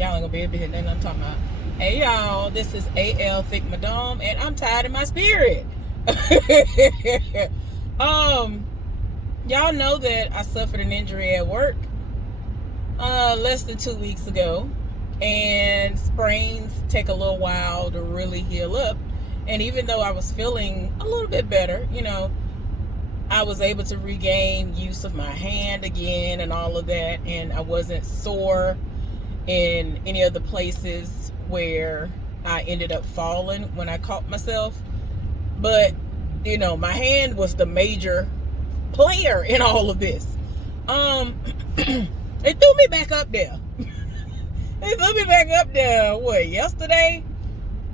Y'all ain't gonna be able to hear nothing I'm talking about. Hey y'all, this is AL Thick Madame, and I'm tired in my spirit. um, y'all know that I suffered an injury at work less than 2 weeks ago, and sprains take a little while to really heal up. And even though I was feeling a little bit better, I was able to regain use of my hand again and all of that, and I wasn't sore in any of the places where I ended up falling when I caught myself. But my hand was the major player in all of this. They threw me back up there. What, yesterday?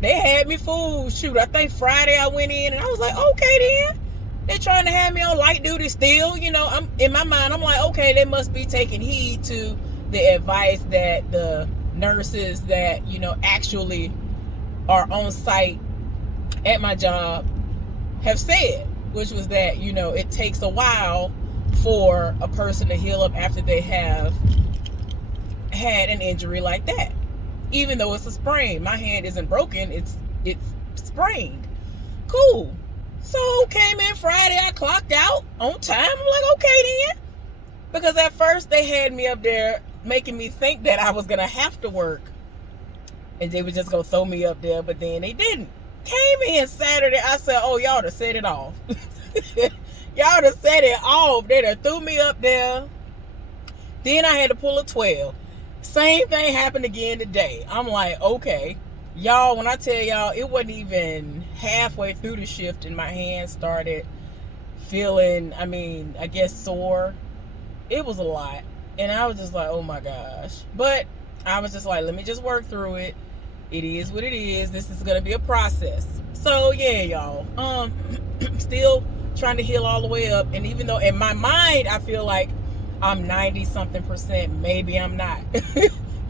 They had me fooled. Shoot, I think Friday I went in and I was like, okay then. They're trying to have me on light duty still. I'm in my mind, I'm like, okay, they must be taking heed to the advice that the nurses that, actually are on site at my job have said, which was that, it takes a while for a person to heal up after they have had an injury like that. Even though it's a sprain, my hand isn't broken, it's sprained. Cool. So came in Friday, I clocked out on time. I'm like, okay then. Because at first they had me up there making me think that I was gonna have to work and they were just gonna throw me up there, but then they didn't. Came in Saturday, I said, oh, y'all done set it off. Y'all done set it off. They done threw me up there. Then I had to pull a 12. Same thing happened again today. I'm like, okay. Y'all, when I tell y'all, it wasn't even halfway through the shift and my hand started feeling, I guess sore. It was a lot. And I was just like, oh my gosh. But I was just like, let me just work through it. It is what it is. This is going to be a process. So yeah, y'all. Still trying to heal all the way up. And even though in my mind, I feel like I'm 90 something percent, maybe I'm not.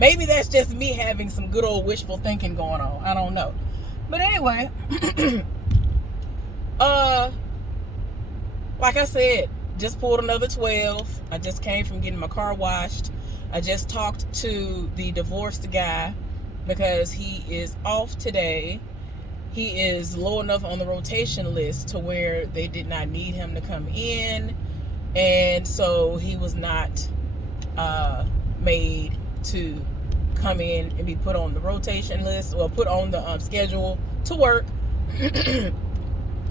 Maybe that's just me having some good old wishful thinking going on. I don't know. But anyway, like I said, just pulled another 12. I just came from getting my car washed. I just talked to the divorced guy because he is off today. He is low enough on the rotation list to where they did not need him to come in. And so he was not made to come in and be put on the rotation list or put on the schedule to work.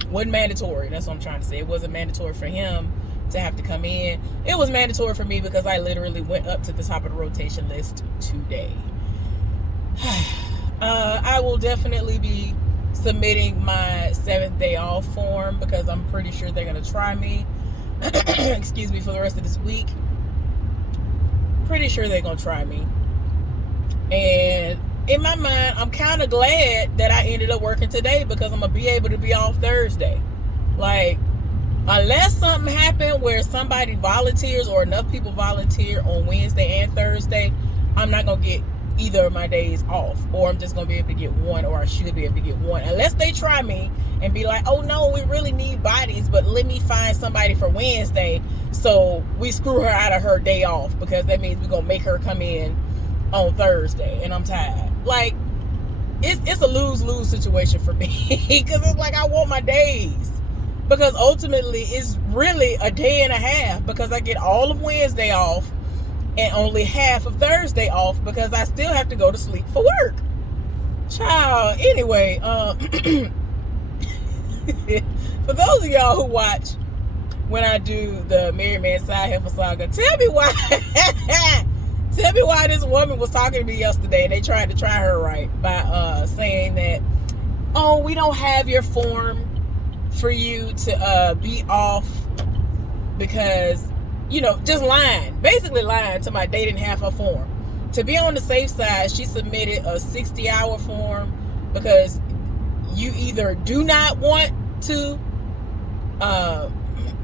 Wasn't mandatory. That's what I'm trying to say. It wasn't mandatory for him to have to come in. It was mandatory for me because I literally went up to the top of the rotation list today. I will definitely be submitting my 7th day off form because I'm pretty sure they're going to try me. Excuse me, for the rest of this week. Pretty sure they're going to try me. And in my mind, I'm kind of glad that I ended up working today because I'm going to be able to be off Thursday. Like, unless something happened where somebody volunteers or enough people volunteer on Wednesday and Thursday, I'm not going to get either of my days off, or I'm just going to be able to get one, or I should be able to get one, unless they try me and be like, oh no, we really need bodies, but let me find somebody for Wednesday, so we screw her out of her day off, because that means we're going to make her come in on Thursday, and I'm tired. Like, it's a lose-lose situation for me, because it's like I want my days, because ultimately it's really a day and a half, because I get all of Wednesday off and only half of Thursday off because I still have to go to sleep for work. Child, anyway, for those of y'all who watch when I do the Married Man Side Heifer Saga, tell me why this woman was talking to me yesterday and they tried to try her right by saying that, oh, we don't have your form for you to be off because, just lying. Basically lying to my they didn't have her form. To be on the safe side, she submitted a 60-hour form because you either do not want to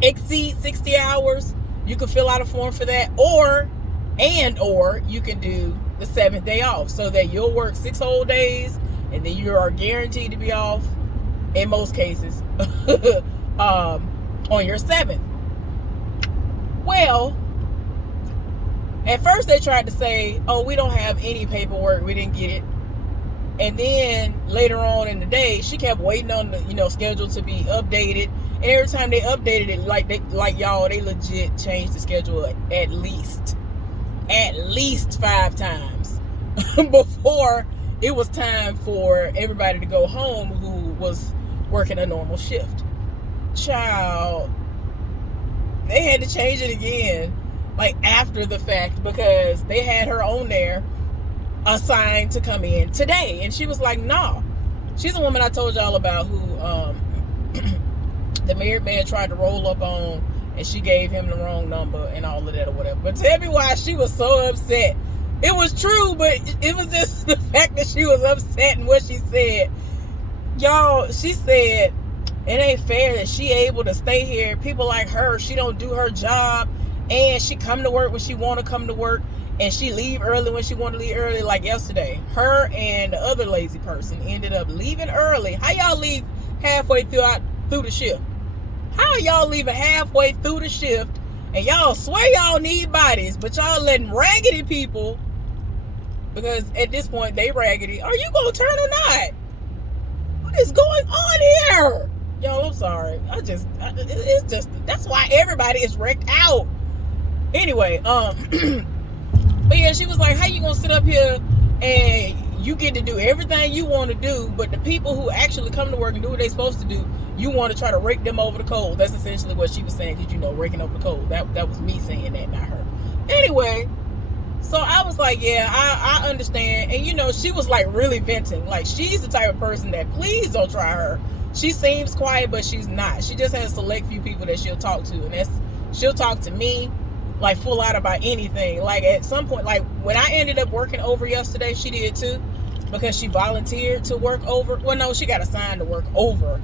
exceed 60 hours, you can fill out a form for that, or you can do the 7th day off so that you'll work 6 whole days and then you are guaranteed to be off, in most cases, on your 7th. Well, At first they tried to say, oh, we don't have any paperwork, we didn't get it. And then later on in the day, she kept waiting on the schedule to be updated. And every time they updated it, they legit changed the schedule at least 5 times before it was time for everybody to go home who was working a normal shift. Child, they had to change it again, after the fact, because they had her on there assigned to come in today, and she was like, "No." She's a woman I told y'all about who the married man tried to roll up on, and she gave him the wrong number and all of that or whatever. But tell me why she was so upset. It was true, but it was just the fact that she was upset and what she said. Y'all, she said it ain't fair that she able to stay here. People like her, she don't do her job, and she come to work when she want to come to work, and she leave early when she want to leave early. Like yesterday, her and the other lazy person ended up leaving early. How y'all leave halfway through the shift? How are y'all leaving halfway through the shift, and y'all swear y'all need bodies, but y'all letting raggedy people, because at this point they raggedy, are you gonna turn or not? What is going on here? Y'all, I'm sorry. It's just, that's why everybody is wrecked out. Anyway, but yeah, she was like, how you gonna sit up here and you get to do everything you want to do, but the people who actually come to work and do what they're supposed to do, you want to try to rake them over the coals. That's essentially what she was saying, because raking over the coals. That was me saying that, not her. Anyway, so I was like, yeah, I understand. And she was really venting. She's the type of person that, please don't try her. She seems quiet, but she's not. She just has a select few people that she'll talk to, and she'll talk to me full out about anything. At some point, when I ended up working over yesterday, she did too, because she volunteered to work over. Well, no, she got assigned to work over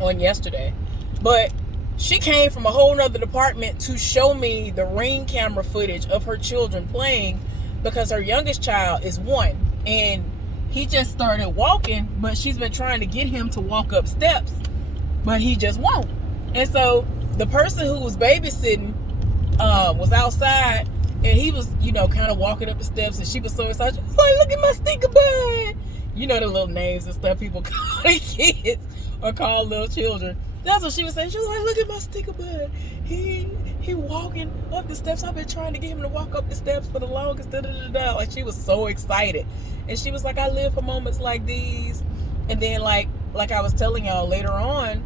on yesterday, but she came from a whole nother department to show me the Ring camera footage of her children playing, because her youngest child is 1, and he just started walking, but she's been trying to get him to walk up steps, but he just won't. And so the person who was babysitting was outside, and he was, kind of walking up the steps, and she was so excited. She was like, look at my stinker bud. The little names and stuff people call their kids or call little children. That's what she was saying. She was like, look at my stinker bud. He walking up the steps. I've been trying to get him to walk up the steps for the longest. She was so excited. And she was like, I live for moments like these. And then like I was telling y'all later on,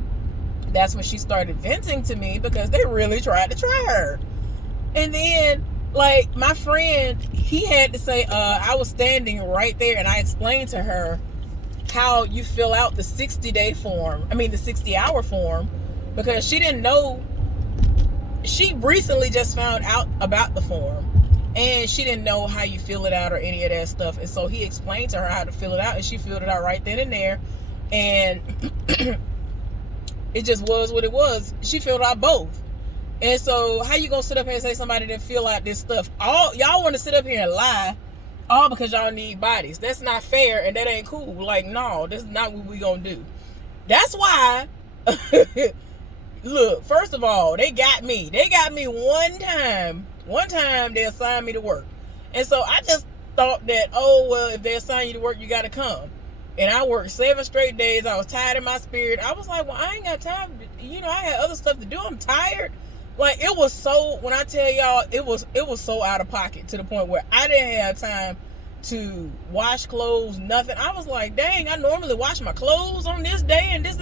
that's when she started venting to me, because they really tried to try her. And then my friend, he had to say, I was standing right there, and I explained to her how you fill out the 60-day form. I mean, the 60-hour form, because she didn't know. She recently just found out about the form, and she didn't know how you fill it out or any of that stuff. And so he explained to her how to fill it out, and she filled it out right then and there. And it just was what it was. She filled out both. And so how you gonna sit up here and say somebody didn't fill out this stuff? All y'all want to sit up here and lie, all because y'all need bodies. That's not fair, and that ain't cool. No, this is not what we gonna do. That's why. Look, first of all, they got me one time they assigned me to work, and so I just thought that, oh well, if they assign you to work, you gotta come. And I worked 7 straight days. I was tired in my spirit. I was like, well, I ain't got time. I had other stuff to do. I'm tired. It was so, when I tell y'all, it was so out of pocket, to the point where I didn't have time to wash clothes, nothing. I was like, dang, I normally wash my clothes on this day and this.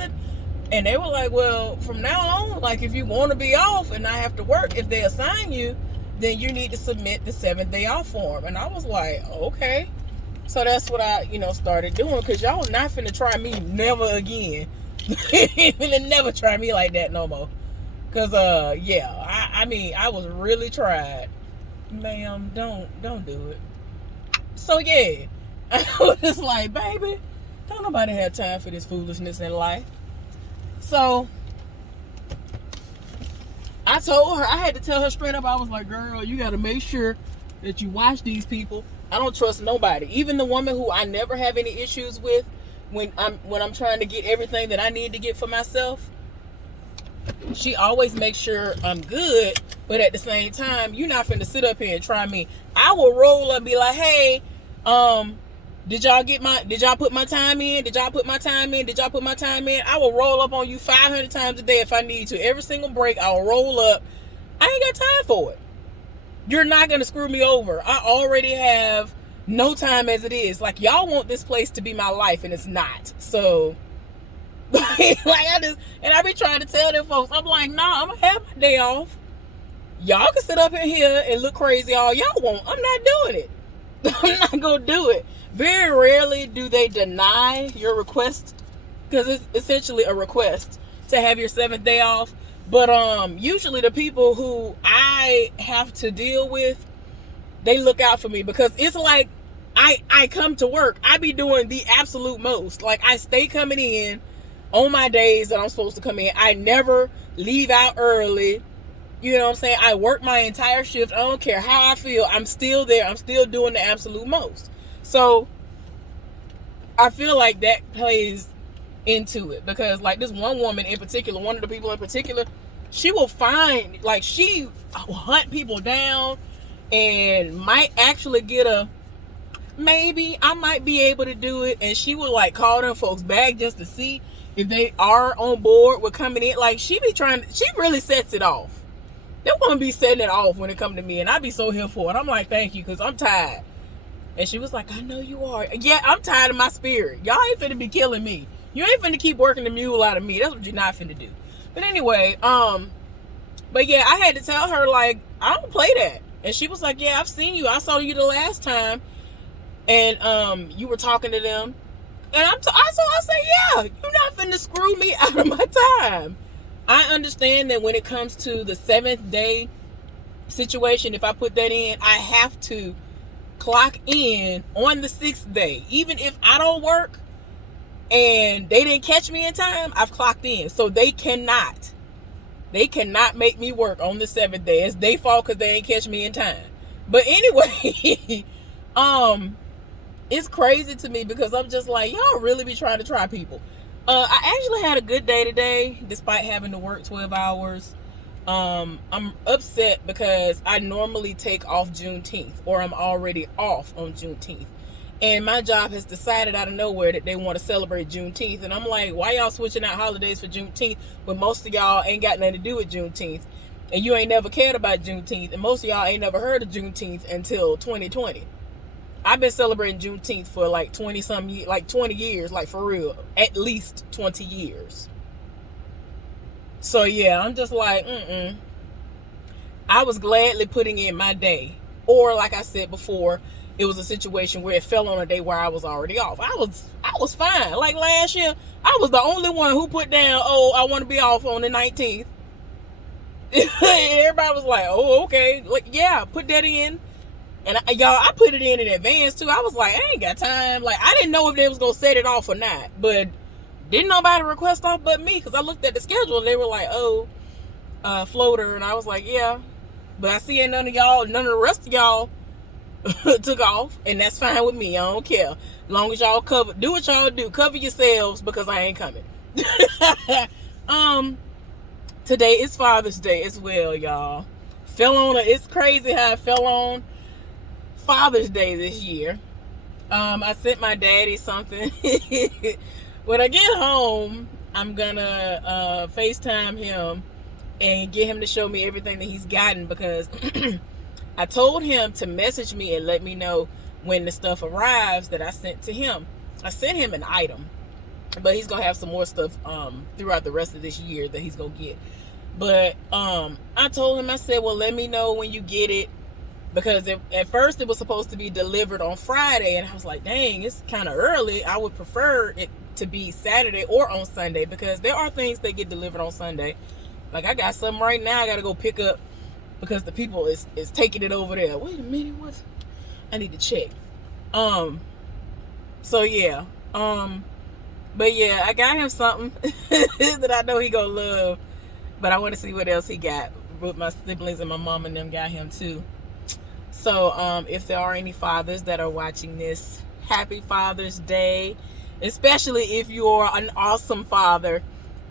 And they were like, well, from now on, if you want to be off and not have to work, if they assign you, then you need to submit the 7th day off form. And I was like, okay. So that's what I, started doing, because y'all not finna try me never again. Finna never try me like that no more. Because, yeah, I was really tried. Ma'am, don't do it. So, yeah, I was just like, baby, don't nobody have time for this foolishness in life. So, I told her, I had to tell her straight up, I was like, girl, you got to make sure that you watch these people. I don't trust nobody. Even the woman who I never have any issues with, when I'm trying to get everything that I need to get for myself, she always makes sure I'm good, but at the same time, you're not finna sit up here and try me. I will roll up and be like, hey, did y'all put my time in? Did y'all put my time in? Did y'all put my time in? I will roll up on you 500 times a day if I need to. Every single break, I'll roll up. I ain't got time for it. You're not going to screw me over. I already have no time as it is. Like, y'all want this place to be my life, and it's not. So, I be trying to tell them folks, I'm like, nah, I'm going to have my day off. Y'all can sit up in here and look crazy all y'all want. I'm not doing it. I'm not going to do it. Very rarely do they deny your request, because it's essentially a request to have your 7th day off. But usually the people who I have to deal with, they look out for me, because it's like I come to work. I be doing the absolute most. Like, I stay coming in on my days that I'm supposed to come in. I never leave out early. You know what I'm saying? I work my entire shift. I don't care how I feel. I'm still there. I'm still doing the absolute most. So I feel like that plays into it, because like this one woman in particular, one of the people in particular, she will find, like, she will hunt people down and might actually get maybe I might be able to do it, and she would like call them folks back just to see if they are on board with coming in. Like, she really sets it off. They won't be setting it off when it come to me, and I be so here for it. I'm like, thank you, because I'm tired. And she was like, I know you are. Yeah, I'm tired of my spirit. Y'all ain't finna be killing me. You ain't finna keep working the mule out of me. That's what you're not finna do. But anyway, but yeah, I had to tell her, like, I don't play that. And she was like, yeah, I've seen you. I saw you the last time, and you were talking to them. And I said, yeah, you're not finna screw me out of my time. I understand that when it comes to the 7th day situation, if I put that in, I have to clock in on the 6th day. Even if I don't work and they didn't catch me in time, I've clocked in. So they cannot make me work on the 7th day. It's their fault because they ain't catch me in time. But anyway, it's crazy to me, because I'm just like, y'all really be trying to try people. I actually had a good day today, despite having to work 12 hours. I'm upset because I normally take off Juneteenth, or I'm already off on Juneteenth. And my job has decided out of nowhere that they want to celebrate Juneteenth. And I'm like, why y'all switching out holidays for Juneteenth when most of y'all ain't got nothing to do with Juneteenth? And you ain't never cared about Juneteenth. And most of y'all ain't never heard of Juneteenth until 2020. I've been celebrating Juneteenth for like 20 years, like for real, at least 20 years. So yeah, I'm just like, I was gladly putting in my day. Or like I said before, it was a situation where it fell on a day where I was already off. I was fine. Like last year, I was the only one who put down, oh, I want to be off on the 19th. And everybody was like, oh, okay. Like, yeah, put that in. And I put it in advance too. I was like, I ain't got time. Like, I didn't know if they was going to set it off or not. But didn't nobody request off but me, because I looked at the schedule and they were like, oh, floater. And I was like, yeah. But I see none of the rest of y'all took off. And that's fine with me. I don't care. As long as y'all do what y'all do. Cover yourselves, because I ain't coming. Today is Father's Day as well, y'all. It's crazy how it fell on Father's Day this year. I sent my daddy something. When I get home, I'm gonna FaceTime him and get him to show me everything that he's gotten, because I told him to message me and let me know when the stuff arrives that I sent to him. I sent him an item, but he's gonna have some more stuff throughout the rest of this year that he's gonna get. But I told him, I said, well, let me know when you get it, because at first it was supposed to be delivered on Friday, and I was like, dang, it's kind of early. I would prefer it to be Saturday or on Sunday, because there are things that get delivered on Sunday. Like, I got something right now I gotta go pick up, because the people is taking it over there. Wait a minute, I need to check. So yeah, but yeah, I got him something that I know he gonna love, but I want to see what else he got. With my siblings and my mom and them got him too. So if there are any fathers that are watching this, happy Father's Day, especially if you are an awesome father,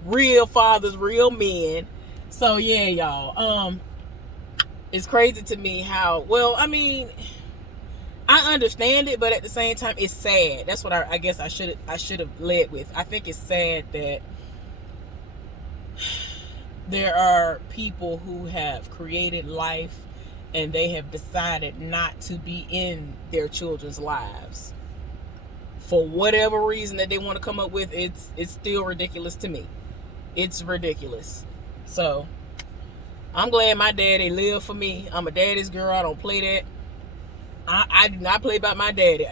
real fathers, real men. So yeah, y'all. It's crazy to me how, well, I mean, I understand it, but at the same time, it's sad. That's what I guess I should have led with. I think it's sad that there are people who have created life and they have decided not to be in their children's lives for whatever reason that they want to come up with. It's still ridiculous to me. It's ridiculous. So I'm glad my daddy lived for me. I'm a daddy's girl. I don't play that. I do not play about my daddy.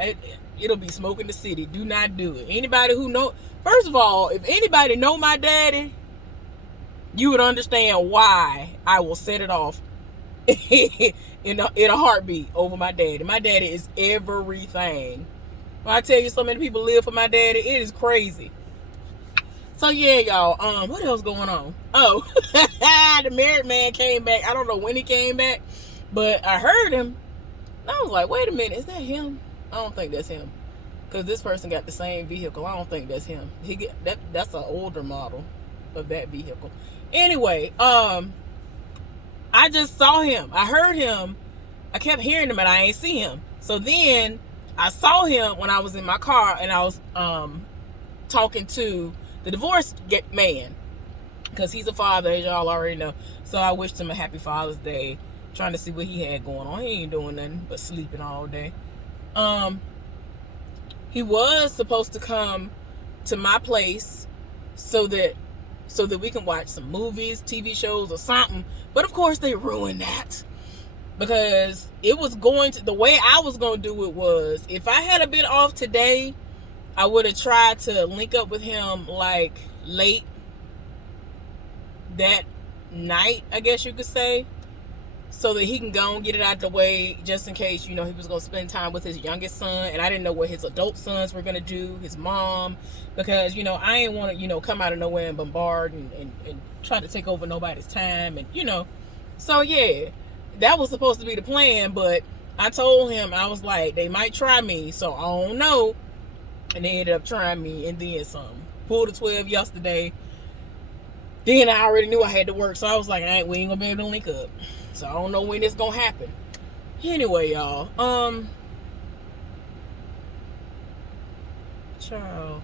It'll be smoke in the city. Do not do it. Anybody who know, first of all, if anybody know my daddy, you would understand why I will set it off in a heartbeat over my daddy. My daddy is everything. When I tell you so many people live for my daddy, it is crazy. So yeah, y'all. What else going on? Oh, the married man came back. I don't know when he came back, but I heard him. I was like, wait a minute, is that him? I don't think that's him, because this person got the same vehicle. I don't think that's him. That's an older model of that vehicle. Anyway, I just saw him. I heard him. I kept hearing him, and I ain't see him. So then I saw him when I was in my car, and I was talking to the divorced man, because he's a father, as y'all already know. So I wished him a happy Father's Day, trying to see what he had going on. He ain't doing nothing but sleeping all day. He was supposed to come to my place so that we can watch some movies, TV shows, or something. But of course they ruined that, because it was the way I was going to do it was, if I had a bit off today, I would have tried to link up with him like late that night, I guess you could say, so that he can go and get it out the way, just in case, he was going to spend time with his youngest son. And I didn't know what his adult sons were going to do, his mom, because, I ain't want to, come out of nowhere and bombard and try to take over nobody's time. And, so yeah, that was supposed to be the plan. But I told him, I was like, they might try me, so I don't know. And they ended up trying me, and then some. Pulled a 12 yesterday. Then I already knew I had to work, so I was like, we ain't going to be able to link up. So I don't know when it's gonna happen. Anyway, y'all. Child.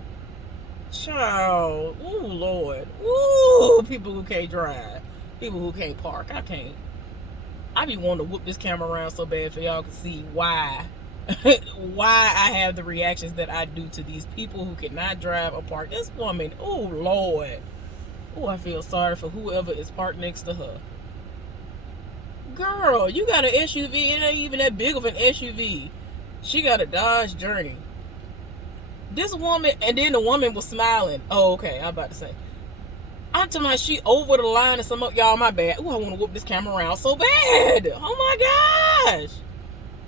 Ooh, Lord. Ooh, people who can't drive. People who can't park. I can't. I be wanting to whoop this camera around so bad for y'all can see why. Why I have the reactions that I do to these people who cannot drive or park. This woman, oh, Lord. Oh, I feel sorry for whoever is parked next to her. Girl, you got an SUV. It ain't even that big of an SUV. She got a Dodge Journey. This woman, and then the woman was smiling. Oh, okay, I'm about to say. I'm talking about she over the line and some of y'all, my bad. Ooh, I want to whoop this camera around so bad. Oh my gosh.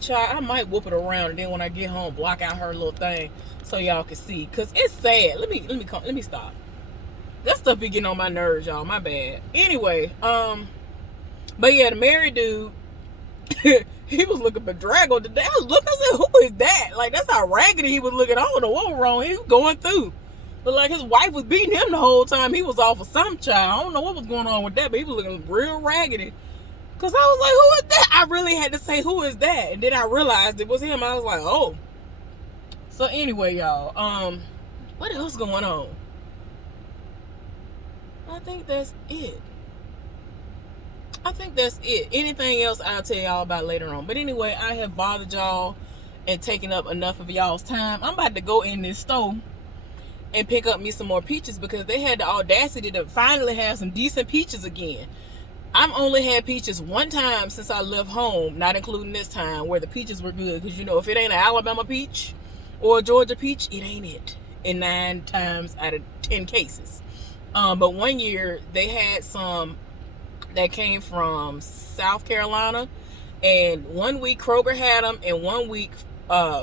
Child, I might whoop it around, and then when I get home, block out her little thing so y'all can see. Cause it's sad. Let me stop. That stuff be getting on my nerves, y'all. My bad. Anyway, but yeah, the married dude, he was looking bedraggled today. I said, who is that? Like, that's how raggedy he was looking. I don't know what was wrong. He was going through. But like, his wife was beating him the whole time. He was off of some child. I don't know what was going on with that, but he was looking real raggedy. Cause I was like, who is that? I really had to say, who is that? And then I realized it was him. I was like, oh. So anyway, y'all, what else going on? I think that's it. Anything else I'll tell y'all about later on. But anyway, I have bothered y'all and taken up enough of y'all's time. I'm about to go in this store and pick up me some more peaches, because they had the audacity to finally have some decent peaches again. I've only had peaches one time since I left home, not including this time, where the peaches were good. Because, if it ain't an Alabama peach or a Georgia peach, it ain't it. In 9 times out of 10 cases. But one year, they had some that came from South Carolina, and 1 week Kroger had them, and 1 week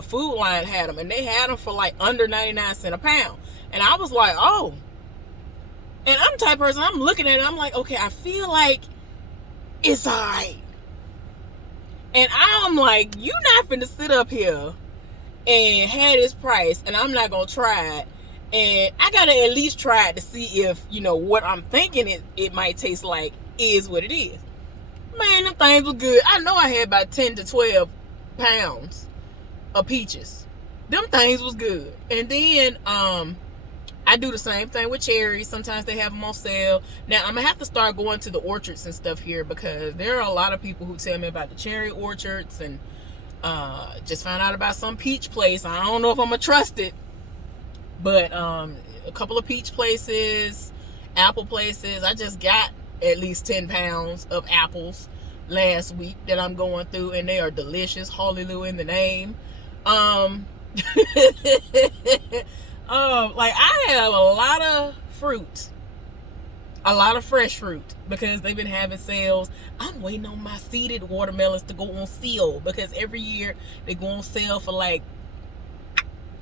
Food Line had them, and they had them for like under 99 cents a pound. And I was like, oh. And I'm the type of person, I'm looking at it, I'm like, okay, I feel like it's all right. And I'm like, you not finna sit up here and have this price, and I'm not gonna try it. And I gotta at least try it to see if, what I'm thinking it might taste like is what it is. Man, them things were good. I know I had about 10 to 12 pounds of peaches. Them things was good. And then I do the same thing with cherries. Sometimes they have them on sale. Now, I'm going to have to start going to the orchards and stuff here, because there are a lot of people who tell me about the cherry orchards, and just found out about some peach place. I don't know if I'm going to trust it, but a couple of peach places, apple places. I just got at least 10 pounds of apples last week that I'm going through, and they are delicious. Hallelujah in the name. Like, I have a lot of fruit, a lot of fresh fruit, because they've been having sales. I'm waiting on my seeded watermelons to go on sale, because every year they go on sale for like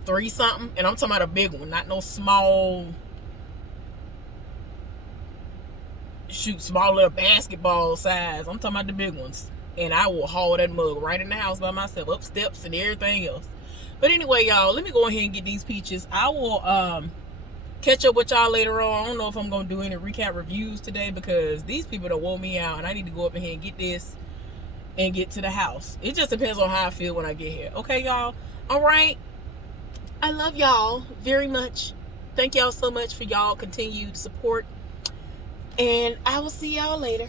$3 something, and I'm talking about a big one, not no small little basketball size. I'm talking about the big ones, and I will haul that mug right in the house by myself, up steps and everything else. But anyway, y'all, let me go ahead and get these peaches. I will catch up with y'all later on. I don't know if I'm going to do any recap reviews today, because these people done wore me out, and I need to go up in here and get this and get to the house. It just depends on how I feel when I get here. Okay, y'all? All right. I love y'all very much. Thank y'all so much for y'all continued support. And I will see y'all later.